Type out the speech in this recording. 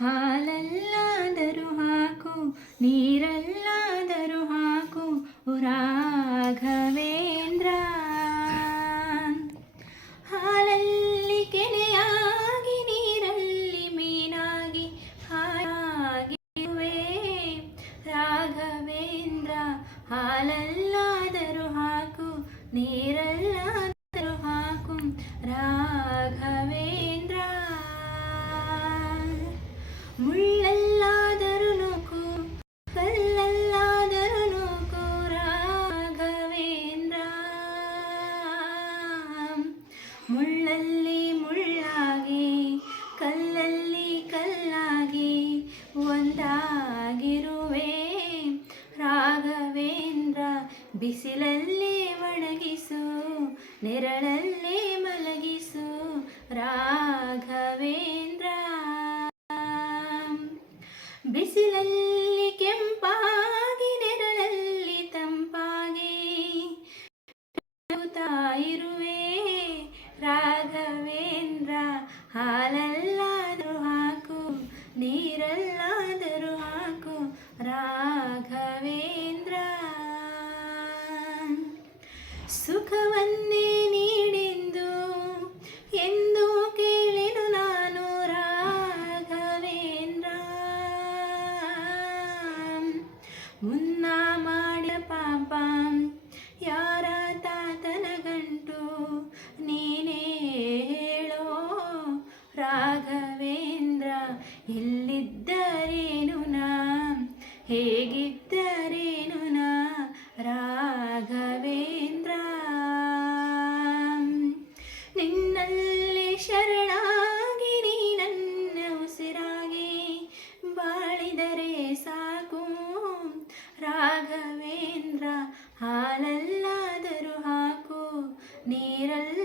ಹಾಲಲ್ಲಾದರೂ ಹಾಕು, ನೀರಲ್ಲಾದರೂ ಹಾಕು ರಾಘವೇಂದ್ರ. ಹಾಲಲ್ಲಿ ಕೆನೆಯಾಗಿ, ನೀರಲ್ಲಿ ಮೀನಾಗಿ ಹಾಗಿರುವೆ ರಾಘವೇಂದ್ರ. ಹಾಲಲ್ಲಾದರೂ ಹಾಕು, ನೀರಲ್ಲಾದರೂ ಹಾಕು ರಾಘವೇಂದ್ರ. ಮುಳ್ಳಲ್ಲಾದರೂ ನೂಕು, ಕಲ್ಲಲ್ಲಾದರೂ ನೂಕು ರಾಘವೇಂದ್ರ. ಮುಳ್ಳಲ್ಲಿ ಮುಳ್ಳಾಗಿ, ಕಲ್ಲಲ್ಲಿ ಕಲ್ಲಾಗಿ ಒಂದಾಗಿರುವೆ ರಾಘವೇಂದ್ರ. ಬಿಸಿಲಲ್ಲಿ ಒಣಗಿಸು, ನೆರಳಲ್ಲಿ ಮಲಗಿಸು ರಾಘವೇಂದ್ರ. ಬಿಸಿಲಲ್ಲಿ ಕೆಂಪಾಗಿ, ನೆರಳಲ್ಲಿ ತಂಪಾಗಿ ಇರುವೆ ರಾಘವೇಂದ್ರ. ಹಾಲಲ್ಲಾದರೂ ಹಾಕು, ನೀರಲ್ಲಾದರೂ ಹಾಕು ರಾಘವೇಂದ್ರ. ಸುಖವನ್ನೇ ನೀಡೆಂದು ಎಂದು ಕೇಳೆನು ನಾನು ರಾಘವೇಂದ್ರ. ಮುನ್ನ ಮಾಡಿದ ಪಾಪ ಯಾರ ತಾತನ ಗಂಟು ನೀನೇ ಹೇಳೋ ರಾಘವೇಂದ್ರ. ಎಲ್ಲಿದ್ದರೇನು ನಾ, ಹೇಗಿದ್ದರೇನು ನಾ ರಾಘವೇಂದ್ರ. ನಿನ್ನಲ್ಲಿ ಶರಣಾಗಿ, ನೀ ನನ್ನ ಉಸಿರಾಗಿ ಬಾಳಿದರೆ ಸಾಕು ರಾಘವೇಂದ್ರ. ಹಾಲಲ್ಲಾದರೂ ಹಾಕು, ನೀರಲ್ಲ